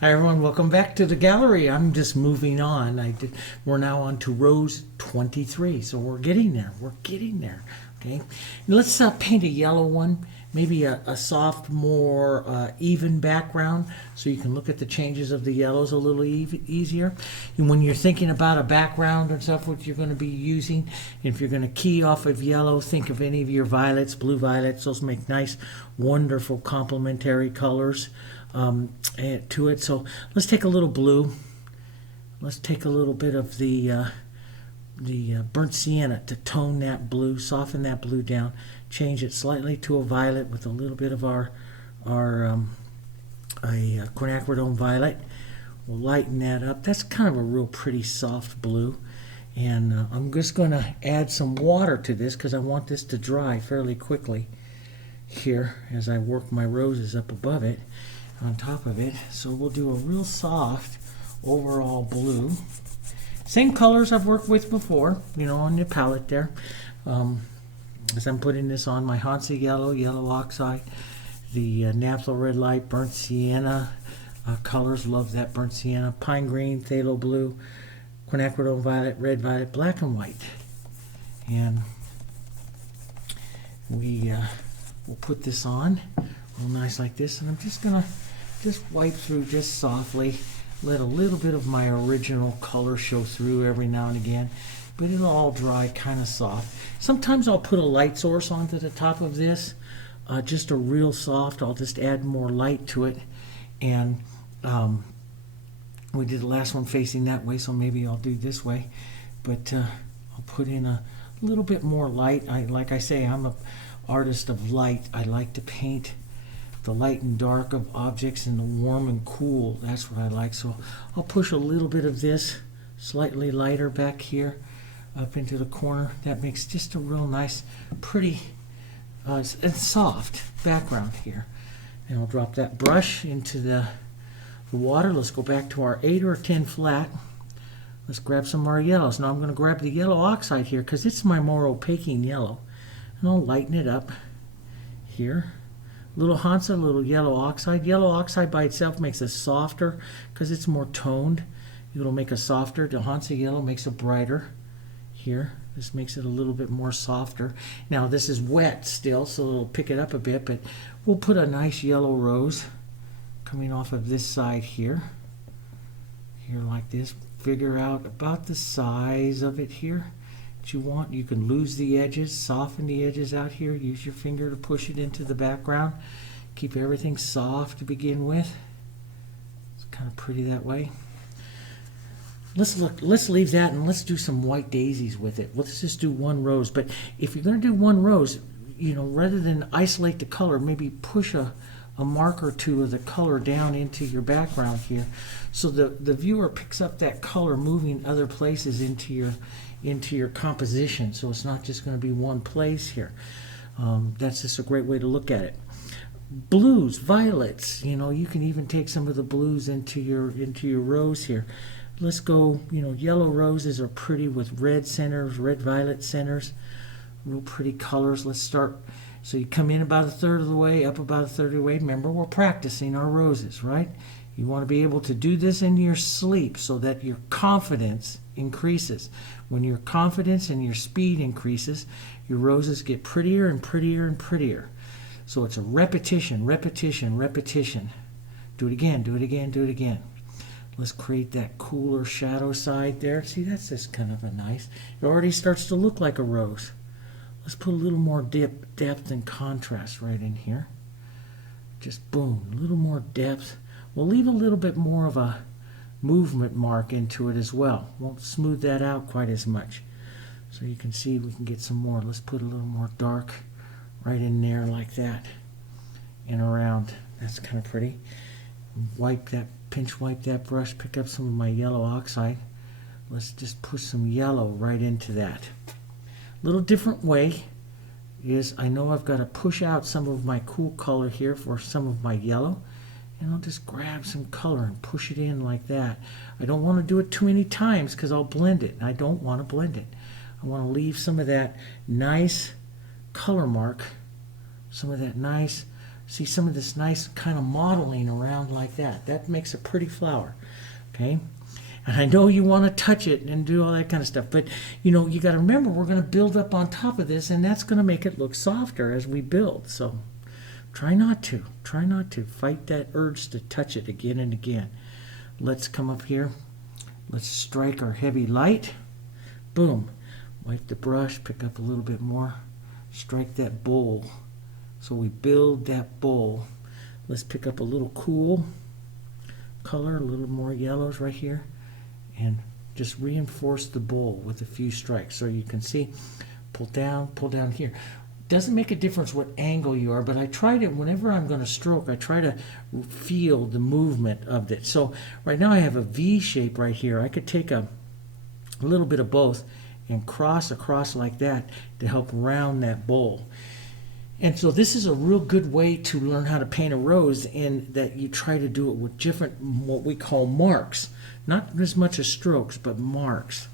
Hi everyone, welcome back to the gallery. I'm just moving on. We're now on to rows 23, so we're getting there. We're getting there. Okay, let's paint a yellow one, maybe a soft, more even background, so you can look at the changes of the yellows a little easier. And when you're thinking about a background and stuff, what you're going to be using, if you're going to key off of yellow, think of any of your violets, blue violets. Those make nice, wonderful complementary colors to it. So let's take a little blue. Let's take a little bit of the burnt sienna to tone that blue, soften that blue down, change it slightly to a violet with a little bit of our quinacridone violet. We'll lighten that up. That's kind of a real pretty soft blue. And I'm just going to add some water to this because I want this to dry fairly quickly here as I work my roses up above it, on top of it. So we'll do a real soft overall blue. Same colors I've worked with before, you know, on the palette there. As I'm putting this on, my Hansa yellow, yellow oxide, the naphtha red light, burnt sienna colors, love that burnt sienna, pine green, phthalo blue, quinacridone violet, red violet, black and white. And we'll put this on real nice like this, and I'm just gonna wipe through just softly, let a little bit of my original color show through every now and again, but it'll all dry kind of soft. Sometimes I'll put a light source onto the top of this, just a real soft. I'll just add more light to it, and we did the last one facing that way, so maybe I'll do this way, but I'll put in a little bit more light. Like I say, I'm an artist of light. I like to paint the light and dark of objects and the warm and cool. That's what I like. So I'll push a little bit of this slightly lighter back here up into the corner. That makes just a real nice, pretty and soft background here. And I'll drop that brush into the water. Let's go back to our 8 or 10 flat. Let's grab some of our yellows. Now I'm going to grab the yellow oxide here because it's my more opaquing yellow. And I'll lighten it up here. Little Hansa, little yellow oxide. Yellow oxide by itself makes it softer because it's more toned. It'll make a softer. The Hansa yellow makes it brighter here. This makes it a little bit more softer. Now this is wet still, so it'll pick it up a bit, but we'll put a nice yellow rose coming off of this side here. Here like this. Figure out about the size of it here that you want. You can lose the edges, soften the edges out here. Use your finger to push it into the background. Keep everything soft to begin with. It's kind of pretty that way. Let's leave that and let's do some white daisies with it. Let's just do one rose. But if you're going to do one rose, you know, rather than isolate the color, maybe push a mark or two of the color down into your background here, so the viewer picks up that color moving other places into your composition. So it's not just going to be one place here. That's just a great way to look at it. Blues, violets, you know, you can even take some of the blues into your rose here. Let's go, you know, yellow roses are pretty with red centers, red violet centers, real pretty colors. Let's start. So you come in about a third of the way, up about a third of the way. Remember, we're practicing our roses, right? You want to be able to do this in your sleep so that your confidence increases. When your confidence and your speed increases, your roses get prettier and prettier and prettier. So it's a repetition, repetition, repetition. Do it again, do it again, do it again. Let's create that cooler shadow side there. See, that's just kind of a nice. It already starts to look like a rose. Let's put a little more depth and contrast right in here. Just boom, a little more depth. We'll leave a little bit more of a movement mark into it as well. Won't smooth that out quite as much. So you can see we can get some more. Let's put a little more dark right in there like that and around. That's kind of pretty. Wipe that, pinch wipe that brush, pick up some of my yellow oxide. Let's just put some yellow right into that. Little different way is I know I've got to push out some of my cool color here for some of my yellow, and I'll just grab some color and push it in like that. I don't want to do it too many times because I'll blend it, and I don't want to blend it. I want to leave some of that nice color mark, some of that nice see some of this nice kind of modeling around like that. That makes a pretty flower, okay? And I know you want to touch it and do all that kind of stuff, but you know, you got to remember we're going to build up on top of this, and that's going to make it look softer as we build. So try not to fight that urge to touch it again and again. Let's come up here. Let's strike our heavy light. Boom. Wipe the brush, pick up a little bit more. Strike that bowl. So we build that bowl. Let's pick up a little cool color, a little more yellows right here, and just reinforce the bowl with a few strikes. So you can see, pull down here. Doesn't make a difference what angle you are, but I try to, whenever I'm going to stroke, I try to feel the movement of it. So right now I have a V shape right here. I could take a little bit of both and cross across like that to help round that bowl. And so this is a real good way to learn how to paint a rose, in that you try to do it with different, what we call marks. Not as much as strokes, but marks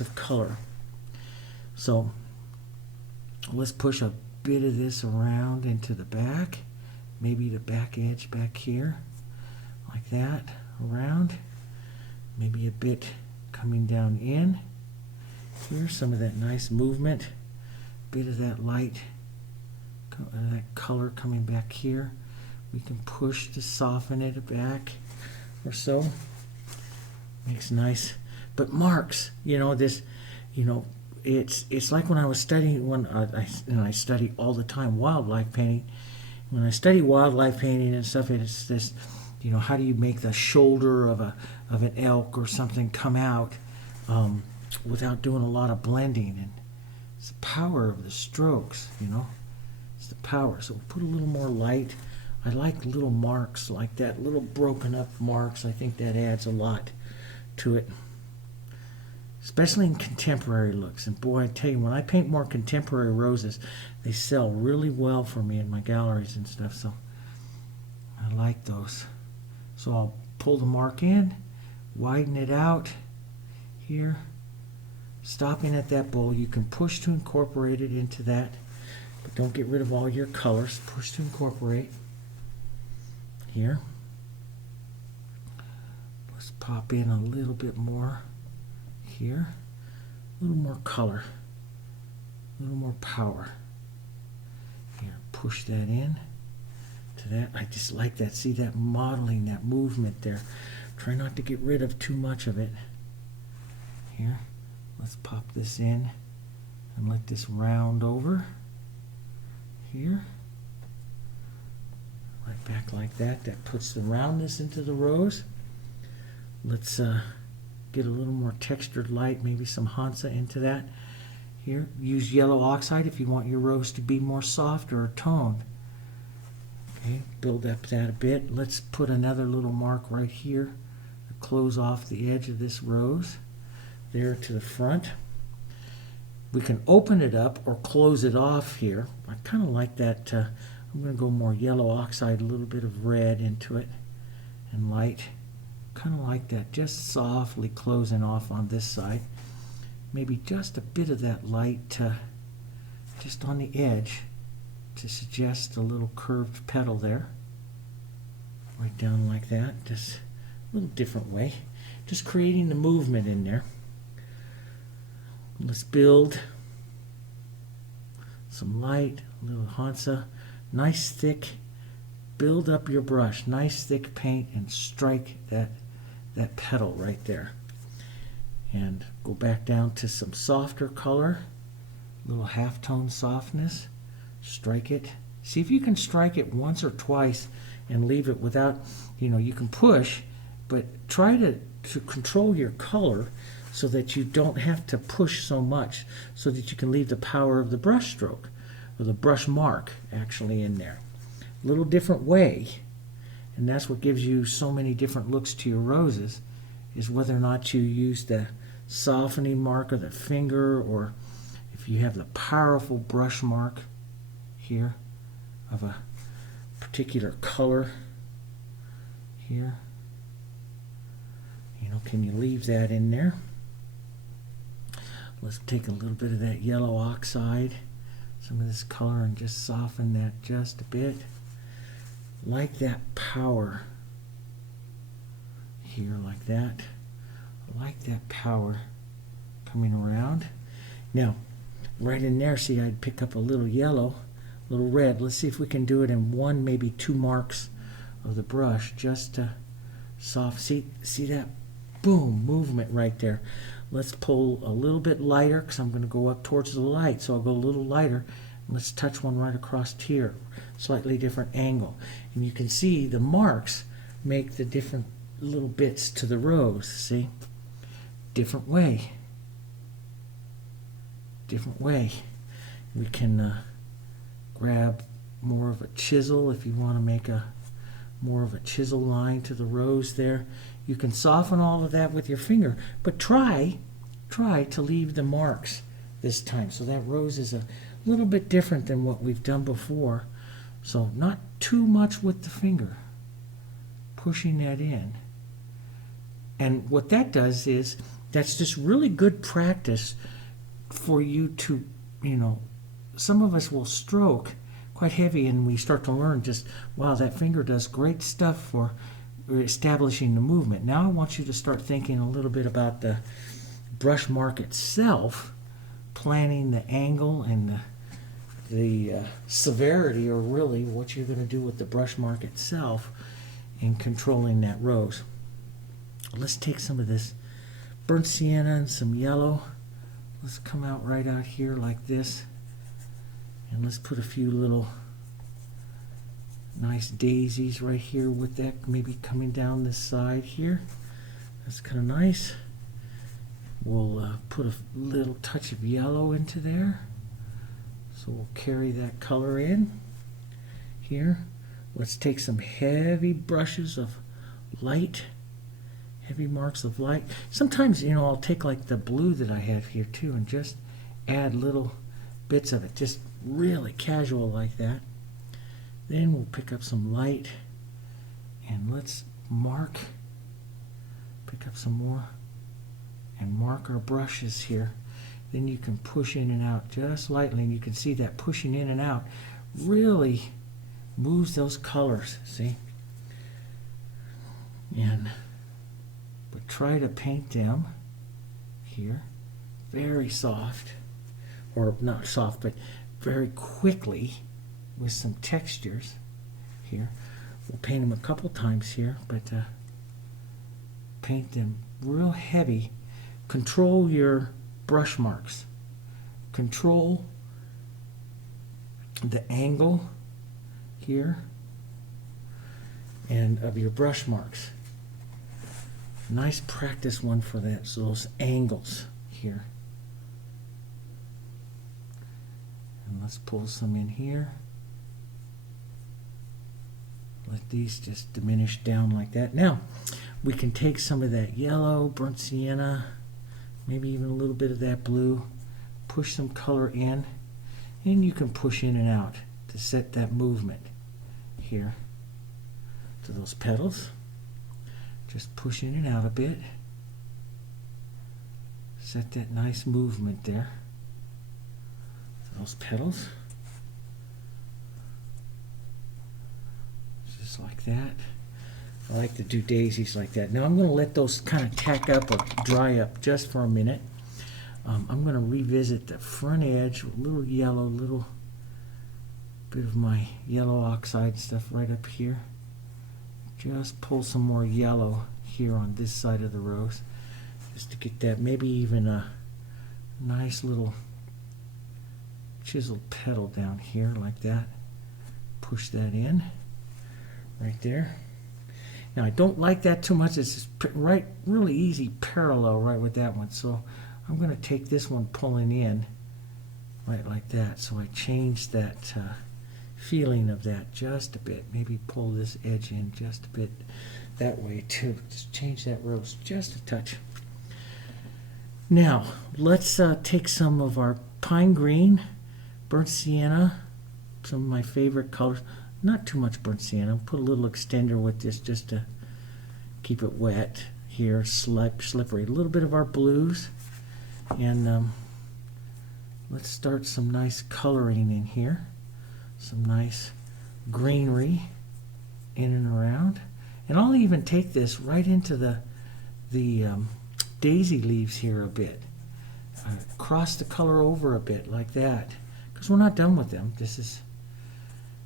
of color. So let's push a bit of this around into the back, maybe the back edge back here, like that, around, maybe a bit coming down in. Here's some of that nice movement, bit of that light, that color coming back here. We can push to soften it back or so. Makes nice, but marks, you know, this, you know, it's like when I was studying, when I study all the time wildlife painting. When I study wildlife painting and stuff, it's this, you know, how do you make the shoulder of an elk or something come out without doing a lot of blending? And it's the power of the strokes, you know. It's the power. So we'll put a little more light. I like little marks like that, little broken up marks. I think that adds a lot to it, especially in contemporary looks. And boy, I tell you, when I paint more contemporary roses, they sell really well for me in my galleries and stuff. So I like those. So I'll pull the mark in, widen it out here, stopping at that bowl. You can push to incorporate it into that, but don't get rid of all your colors. Push to incorporate here. Let's pop in a little bit more here, a little more color, a little more power. Here, push that in to that. I just like that. See that modeling, that movement there. Try not to get rid of too much of it. Here, let's pop this in and let this round over here. Right back like that. That puts the roundness into the rose. Let's get a little more textured light, maybe some Hansa into that. Here, use yellow oxide if you want your rose to be more soft or toned. Okay, build up that a bit. Let's put another little mark right here to close off the edge of this rose there to the front. We can open it up or close it off here. I kind of like that. I'm going to go more yellow oxide, a little bit of red into it, and light. Kind of like that, just softly closing off on this side. Maybe just a bit of that light just on the edge to suggest a little curved petal there. Right down like that, just a little different way. Just creating the movement in there. Let's build some light, a little Hansa, nice thick. Build up your brush, nice thick paint, and strike that petal right there. And go back down to some softer color, a little halftone softness. Strike it. See if you can strike it once or twice and leave it without, you know, you can push, but try to control your color so that you don't have to push so much, so that you can leave the power of the brush stroke, or the brush mark actually in there. A little different way, and that's what gives you so many different looks to your roses, is whether or not you use the softening mark of the finger, or if you have the powerful brush mark here of a particular color here. You know, can you leave that in there? Let's take a little bit of that yellow oxide, some of this color, and just soften that just a bit. like that power here, like that. I like that power coming around. Now, right in there, see, I'd pick up a little yellow, a little red. Let's see if we can do it in one, maybe two marks of the brush, just to soft. See that? Boom, movement right there. Let's pull a little bit lighter, because I'm going to go up towards the light, so I'll go a little lighter. Let's touch one right across here, slightly different angle. And you can see the marks make the different little bits to the rose, see? Different way. Different way. We can grab more of a chisel if you want to make a more of a chisel line to the rose there. You can soften all of that with your finger, but try to leave the marks this time. So that rose is a little bit different than what we've done before. So not too much with the finger, pushing that in. And what that does is, that's just really good practice for you to, some of us will stroke quite heavy and we start to learn just, wow, that finger does great stuff for establishing the movement. Now I want you to start thinking a little bit about the brush mark itself, planning the angle and the severity, or really what you're going to do with the brush mark itself in controlling that rose. Let's take some of this burnt sienna and some yellow. Let's come out right out here like this, and let's put a few little nice daisies right here with that, maybe coming down this side here. That's kind of nice. We'll put a little touch of yellow into there, so we'll carry that color in here. Let's take some heavy brushes of light, heavy marks of light. Sometimes, I'll take like the blue that I have here too and just add little bits of it, just really casual like that. Then we'll pick up some light and let's pick up some more and mark our brushes here. Then you can push in and out just lightly, and you can see that pushing in and out really moves those colors, see? But try to paint them here very soft, or not soft, but very quickly with some textures here. We'll paint them a couple times here, but paint them real heavy. Control your brush marks. Control the angle here and of your brush marks. Nice practice one for that, so those angles here. And let's pull some in here. Let these just diminish down like that. Now, we can take some of that yellow, burnt sienna, maybe even a little bit of that blue, push some color in, and you can push in and out to set that movement here to those petals. Just push in and out a bit. Set that nice movement there to those petals. Just like that. I like to do daisies like that. Now I'm going to let those kind of tack up or dry up just for a minute. I'm going to revisit the front edge with a little yellow, little bit of my yellow oxide stuff right up here. Just pull some more yellow here on this side of the rose, just to get that, maybe even a nice little chiseled petal down here like that. Push that in right there. Now I don't like that too much. It's just right, really easy parallel right with that one. So I'm going to take this one pulling in right like that. So I change that feeling of that just a bit. Maybe pull this edge in just a bit that way too. Just change that rose just a touch. Now let's take some of our pine green, burnt sienna, some of my favorite colors. Not too much burnt sienna. Put a little extender with this just to keep it wet here, slippery. A little bit of our blues, and let's start some nice coloring in here. Some nice greenery in and around. And I'll even take this right into the daisy leaves here a bit. Cross the color over a bit like that, because we're not done with them. This is,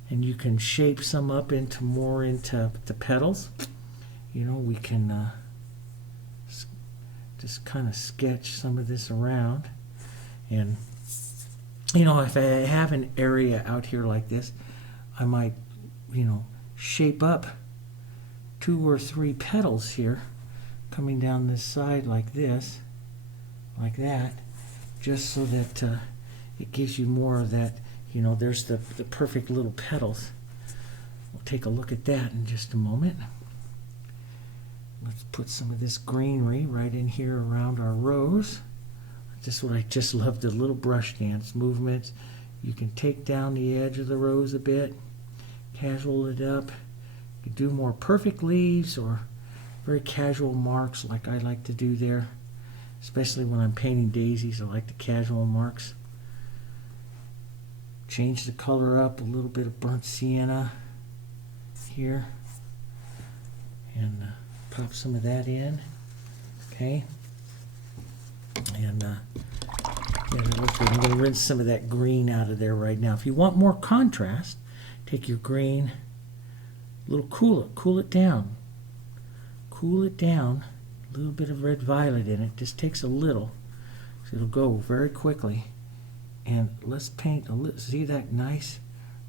and you can shape some up into more into the petals. You know, we can just kind of sketch some of this around. And you know, if I have an area out here like this, I might, you know, shape up 2 or 3 petals here coming down this side like this, like that, just so that it gives you more of that, you know, there's the perfect little petals. We'll take a look at that in just a moment. Let's put some of this greenery right in here around our rose. This is what I just love, the little brush dance movements. You can take down the edge of the rose a bit, casual it up. You can do more perfect leaves or very casual marks like I like to do there. Especially when I'm painting daisies, I like the casual marks. Change the color up, a little bit of burnt sienna here. And pop some of that in. Okay. And yeah, that looks good. I'm going to rinse some of that green out of there right now. If you want more contrast, take your green, a little cool it down. Cool it down. A little bit of red violet in it. Just takes a little, so it'll go very quickly. And let's paint a little. See that nice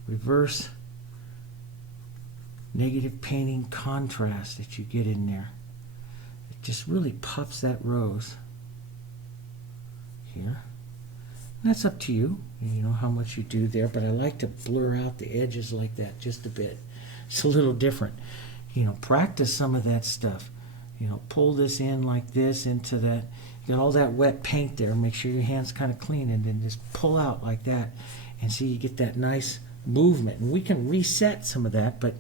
reverse negative painting contrast that you get in there. It just really pops that rose here. And that's up to you. You know how much you do there, but I like to blur out the edges like that just a bit. It's a little different. You know, practice some of that stuff. You know, pull this in like this into that. You got all that wet paint there. Make sure your hand's kind of clean, and then just pull out like that, and see you get that nice movement. And we can reset some of that, but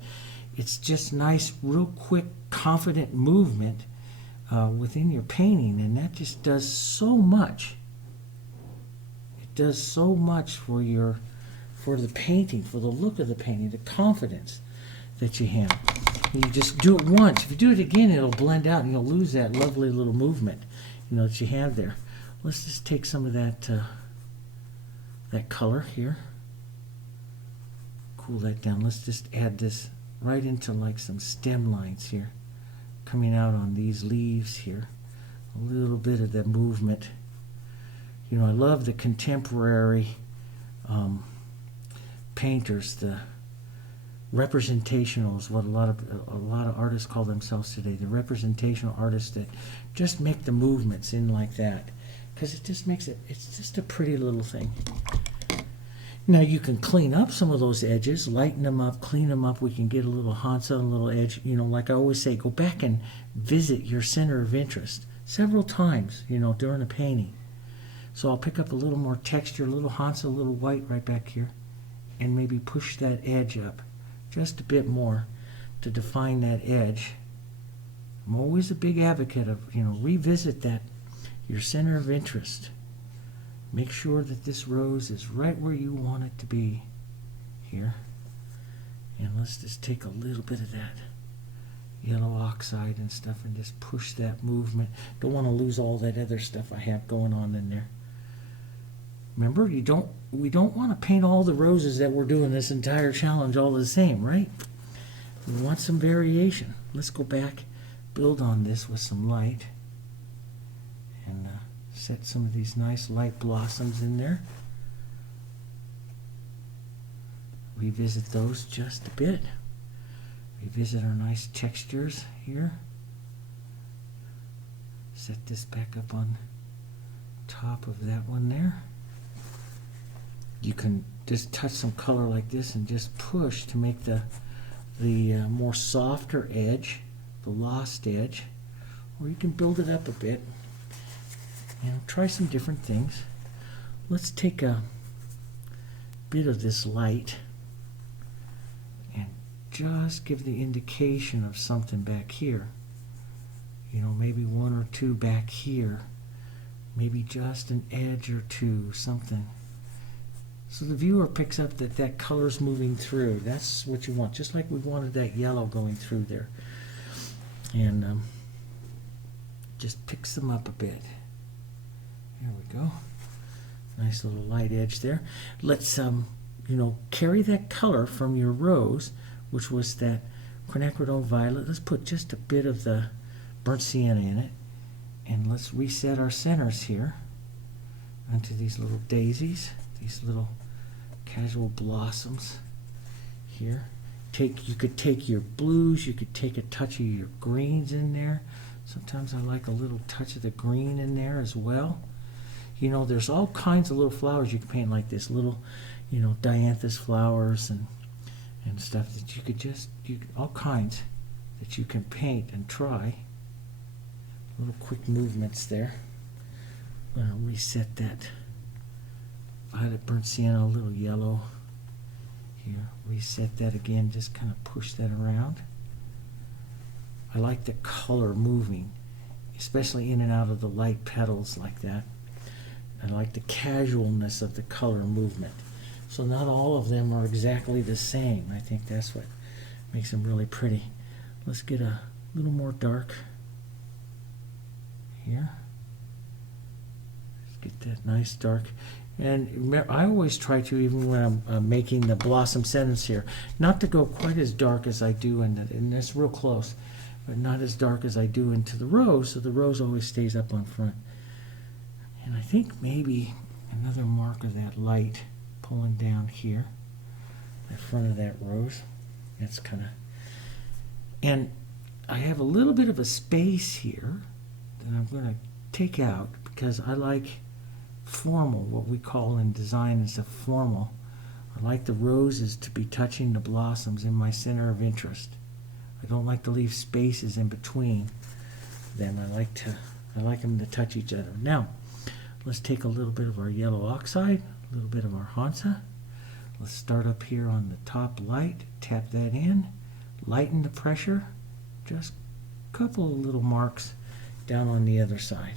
it's just nice, real quick, confident movement within your painting, and that just does so much. It does so much for the painting, for the look of the painting, the confidence that you have. You just do it once. If you do it again, it'll blend out and you'll lose that lovely little movement, you know, that you have there. Let's just take some of that that color here. Cool that down. Let's just add this right into like some stem lines here, coming out on these leaves here. A little bit of that movement. You know, I love the contemporary painters, the representational is what a lot of artists call themselves today. The representational artists that just make the movements in like that, because it just makes it. It's just a pretty little thing. Now you can clean up some of those edges, lighten them up, clean them up. We can get a little haunts on a little edge. You know, like I always say, go back and visit your center of interest several times. You know, during a painting. So I'll pick up a little more texture, a little haunts, a little white right back here, and maybe push that edge up just a bit more to define that edge. I'm always a big advocate of, you know, revisit that, your center of interest. Make sure that this rose is right where you want it to be here. And let's just take a little bit of that yellow oxide and stuff and just push that movement. Don't want to lose all that other stuff I have going on in there. Remember, we don't want to paint all the roses that we're doing this entire challenge all the same, right? We want some variation. Let's go back, build on this with some light, and set some of these nice light blossoms in there. Revisit those just a bit. Revisit our nice textures here. Set this back up on top of that one there. You can just touch some color like this and just push to make the more softer edge, the lost edge, or you can build it up a bit. You know, try some different things. Let's take a bit of this light and just give the indication of something back here. You know, maybe 1 or 2 back here, maybe just an edge or 2, something So the viewer picks up that that color's moving through. That's what you want, just like we wanted that yellow going through there. And just picks them up a bit. Here we go. Nice little light edge there. Let's carry that color from your rose, which was that quinacridone violet. Let's put just a bit of the burnt sienna in it, and let's reset our centers here onto these little daisies, these little casual blossoms here. You could take your blues, you could take a touch of your greens in there. Sometimes I like a little touch of the green in there as well. There's all kinds of little flowers you can paint like this, little, dianthus flowers and stuff that all kinds that you can paint and try. Little quick movements there. I'm going to reset that violet burnt sienna, a little yellow here. Reset that again, just kind of push that around. I like the color moving, especially in and out of the light petals like that. I like the casualness of the color movement. So not all of them are exactly the same. I think that's what makes them really pretty. Let's get a little more dark here. Let's get that nice dark. And remember, I always try to, even when I'm making the blossom centers here, not to go quite as dark as I do, and that's real close, but not as dark as I do into the rose, so the rose always stays up on front. And I think maybe another mark of that light pulling down here, the front of that rose. That's kind of, and I have a little bit of a space here that I'm going to take out because I like formal, what we call in design is a formal. I like the roses to be touching the blossoms in my center of interest. I don't like to leave spaces in between them. I like them to touch each other. Now, let's take a little bit of our yellow oxide, a little bit of our Hansa. Let's start up here on the top light, tap that in, lighten the pressure, just a couple of little marks down on the other side.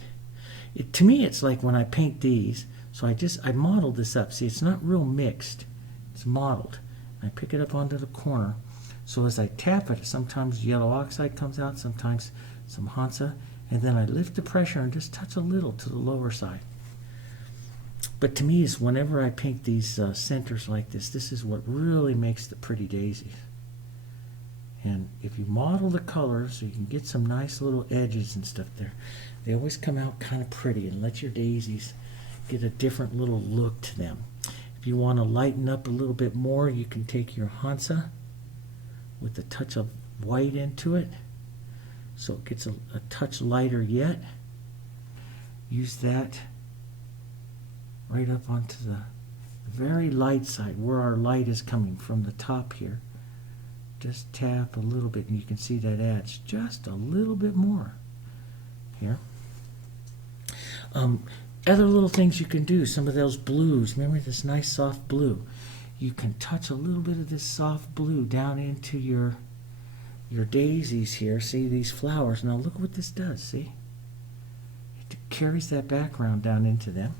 To me, it's like when I paint these, so I modeled this up. See, it's not real mixed, it's modeled. I pick it up onto the corner, so as I tap it, sometimes yellow oxide comes out, sometimes some Hansa, and then I lift the pressure and just touch a little to the lower side. But to me, it's whenever I paint these centers like this is what really makes the pretty daisies. And if you model the color so you can get some nice little edges and stuff there, they always come out kind of pretty, and let your daisies get a different little look to them. If you want to lighten up a little bit more, you can take your Hansa with a touch of white into it so it gets a touch lighter yet. Use that right up onto the very light side where our light is coming from the top here. Just tap a little bit and you can see that adds just a little bit more here. Other little things you can do, some of those blues, remember this nice soft blue, you can touch a little bit of this soft blue down into your daisies here. See these flowers, now look what this does. See, it carries that background down into them,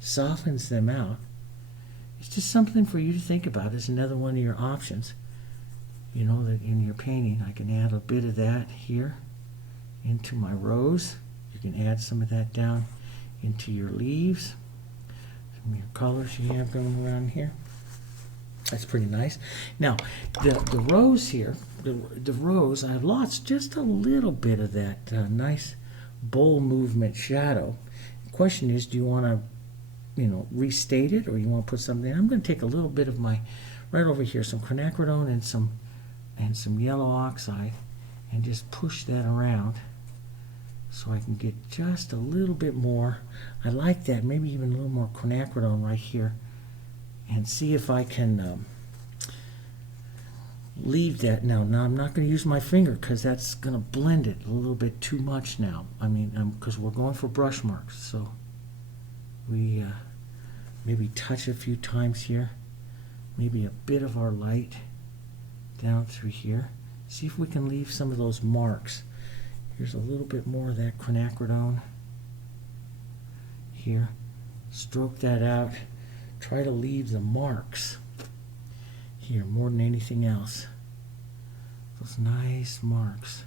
softens them out. It's just something for you to think about as another one of your options. You know that in your painting I can add a bit of that here into my rose. You can add some of that down into your leaves, some of your colors you have going around here. That's pretty nice. Now the rose here, the rose, I have lots, just a little bit of that nice bowl movement shadow. The question is, do you want to restate it, or you want to put something in? I'm going to take a little bit of my, right over here, some quinacridone and some yellow oxide, and just push that around so I can get just a little bit more. I like that, maybe even a little more quinacridone right here, and see if I can leave that. Now I'm not going to use my finger because that's going to blend it a little bit too much now. I mean, because we're going for brush marks, so we maybe touch a few times here, maybe a bit of our light down through here. See if we can leave some of those marks. Here's a little bit more of that quinacridone here. Stroke that out. try to leave the marks here more than anything else. Those nice marks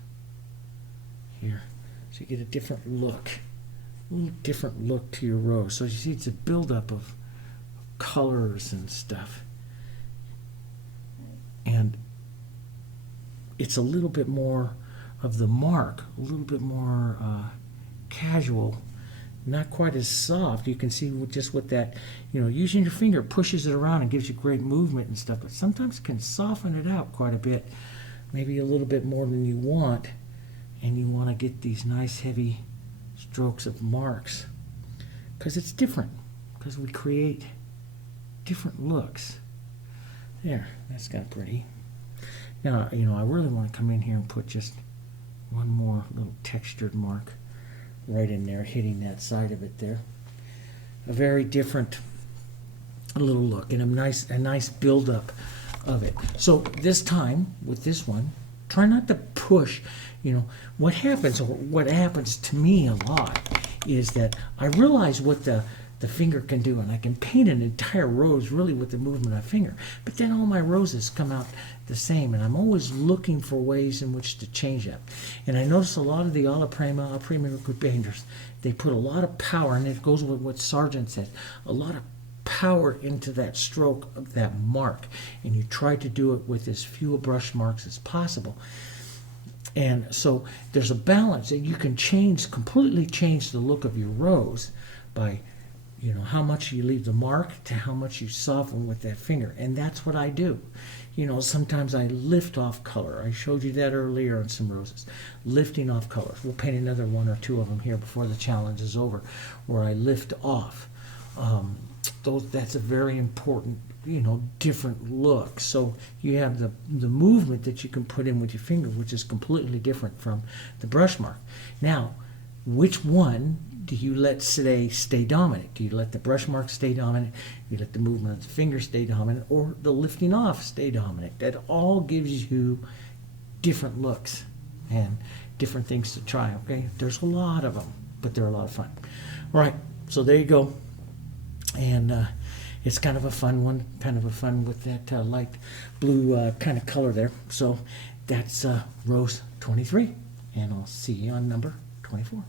here. So you get a different look, a little different look to your rose. So you see it's a buildup of colors and stuff. And it's a little bit more of the mark, a little bit more casual, not quite as soft. You can see just with that, using your finger pushes it around and gives you great movement and stuff, but sometimes it can soften it out quite a bit, maybe a little bit more than you want, and you want to get these nice heavy strokes of marks because it's different, because we create different looks. There, that's got pretty. Now, I really want to come in here and put just one more little textured mark right in there, hitting that side of it there. A very different little look and a nice build-up of it. So this time, with this one, try not to push. What happens to me a lot is that I realize what the finger can do, and I can paint an entire rose really with the movement of my finger, but then all my roses come out the same, and I'm always looking for ways in which to change that. And I notice a lot of the alla prima painters, they put a lot of power, and it goes with what Sargent said, a lot of power into that stroke of that mark, and you try to do it with as few brush marks as possible. And so there's a balance that you can completely change the look of your rose by how much you leave the mark to how much you soften with that finger. And that's what I do. Sometimes I lift off color. I showed you that earlier on some roses. Lifting off colors. We'll paint another one or two of them here before the challenge is over, where I lift off. That's a very important, different look. So you have the movement that you can put in with your finger, which is completely different from the brush mark. Now, which one do you let stay dominant? Do you let the brush mark stay dominant? Do you let the movement of the finger stay dominant? Or the lifting off stay dominant? That all gives you different looks and different things to try, okay? There's a lot of them, but they're a lot of fun. All right, so there you go. And it's kind of a fun one, with that light blue kind of color there. So that's rose 23, and I'll see you on number 24.